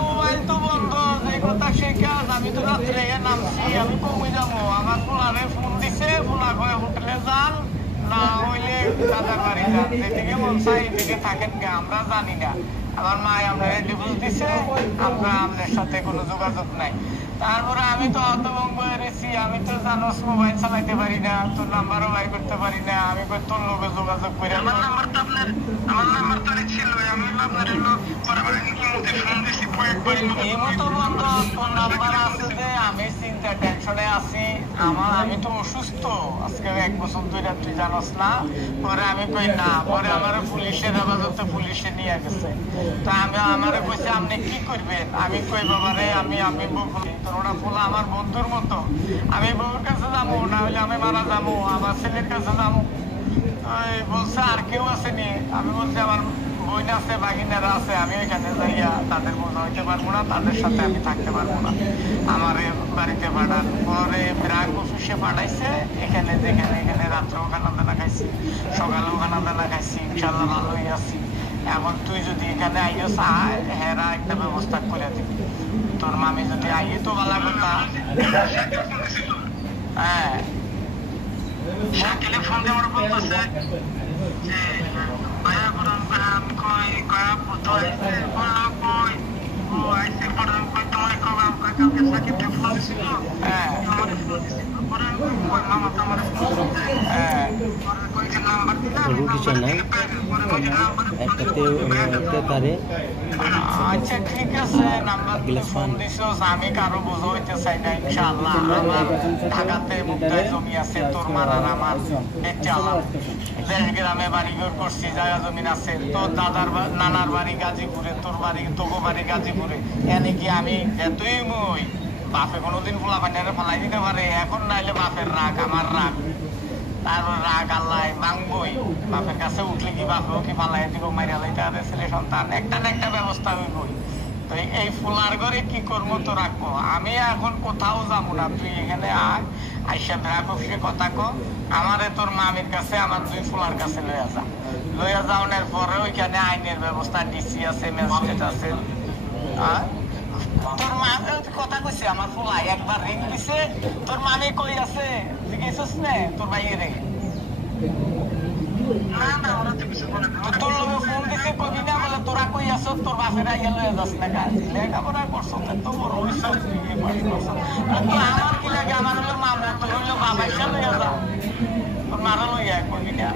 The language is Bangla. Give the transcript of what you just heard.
মোবাইল তো বন্ধ, যে কথা সে কাজ। আমি তো রাত্রে নামছি, আমি কমে যাবো। আমার পোলারে ফোন দিছে, পোলা কয়ে হোটেলে যান, না হইলে দাদার বাড়ি যান, যেদিকে মন চাই এদিকে থাকেন গে, আমরা জানি না। আমার মা আমরা ডিভোর্স দিছে, আমরা আমাদের সাথে কোনো যোগাযোগ নাই। তারপরে আমি তো হতভম্ব হয়েছি, আমি তো জানোস মোবাইল চালাইতে পারি না, তোর নাম্বারও বাই করতে পারি না। আমি তোর লোকে যোগাযোগ করি, আমার নাম্বার তো আপনার, আমার নাম্বার তো ছিল, আমি আপনার এই মতো বন্ধ। তোর নাম্বার আছে যে আমি চিন্তা টেনশনে আছি, আমি তো অসুস্থ আজকে 1 বছর ধরে, তুই জানোস না। পরে আমি কই না, পরে আমার পুলিশের হেফাজতে পুলিশে নিয়ে গেছে। তা আমি আমারে কইছে আপনি কি করবেন, আমি কই বাবারে আমি তোর ওটা ফুলা আমার বন্ধুর মতো, আমি বউর কাছে যাবো, না হলে আমি মারা যাবো, আমার ছেলের কাছে যাবো। বলছে আর কেউ আছে নি, আমি বলছি আমার বোন আছে, বাগিনারা আছে, আমি ওইখানে যাইয়া তাদের বোঝা হইতে পারবো না, তাদের সাথে আমি থাকতে পারবো না, আমার বাড়িতে পাঠান। পরে ব্রাক অফিসে পাঠাইছে, এখানে যেখানে এখানে রাত্রেও খানা দানা খাইছি, সকালেও খানা দানা খাইছি, ইনশাল্লাহ ভালোই আছি। এখন তুই যদি এখানে আইও হেরা একটা ব্যবস্থা করে দিবি, তোর মামি যদি আইয়ে তো ভালো কথা। হ্যাঁ, শাকিলে ফোন দিয়ে আমার বলতেছে যে ভাইয়া করুন কই কয়া পুতো আইছে, বললো কই ও আইছে, পরে কই তোমার কবে কালকে শাকিলে ফোন দিছিল, হ্যাঁ আমার ফোন দিছিল, পরে কই মামা তো আমার ফোন দিছে, হ্যাঁ পরে কই যে নাম্বার দিলাম, রুটি চাই পরে কই যে নাম্বার একটাতে পারে। আচ্ছা ঠিক আছে, নাম্বার দিলে ফোন দিছস, আমি কারো বোঝা হইতে চাই না। ইনশাআল্লাহ আমার ঢাকাতে মুক্তায় জমি আছে, তোর মারার আমার দেখতে আলাম, দেশ গ্রামে বাড়িঘর করছি, জায়গা জমিন আছে। তোর দাদার নানার বাড়ি গাজীপুরে, তোর বাড়ি তোগো বাড়ি গাজীপুরে। এনে কি আমি এতই মই বাপে কোনোদিন পোলা পানিয়ারে ফেলাই দিতে পারে? এখন নাইলে বাপের রাগ, আমার রাগ, তারপর রাগ আল্লাহ ভাঙবই। বাপের কাছে উঠলে কি বাপেও কি ফালাই দিব, মাইরা লাইতে হবে ছেলে সন্তান, একটা না একটা ব্যবস্থা হইবই। তো এই ফুলার ঘরে কি করবো তো রাখবো, আমি এখন কোথাও যাবো না। তুই এখানে আয়, আইসা ব্রাক অফিসে কথা কো, আমারে তোর মামির কাছে, আমার 2 ফুলার কাছে লইয়া যা। লইয়া যাওয়ার পরে ওইখানে আইনের ব্যবস্থা, ডিসি আছে, ম্যাজিস্ট্রেট আছে। তোর মামি কথা কইছে, আমার ফুলা একবার রিং দিছে, তোর মামি কই আছে জিজ্ঞেস নে তোর ভাইয়েরে? তোর লোকে ফোন দিছে, কবি না বলে তোরা কই আছো, তোর বাপের আইয়া লয়ে যাস না কাজ লেখাপড়া করছো, তো বড় হইছ, আমার কি লাগে, আমার হলো মামা, তোর হইলো বাবা, লইয়া যা, তোর মারা লইয়া কবি না।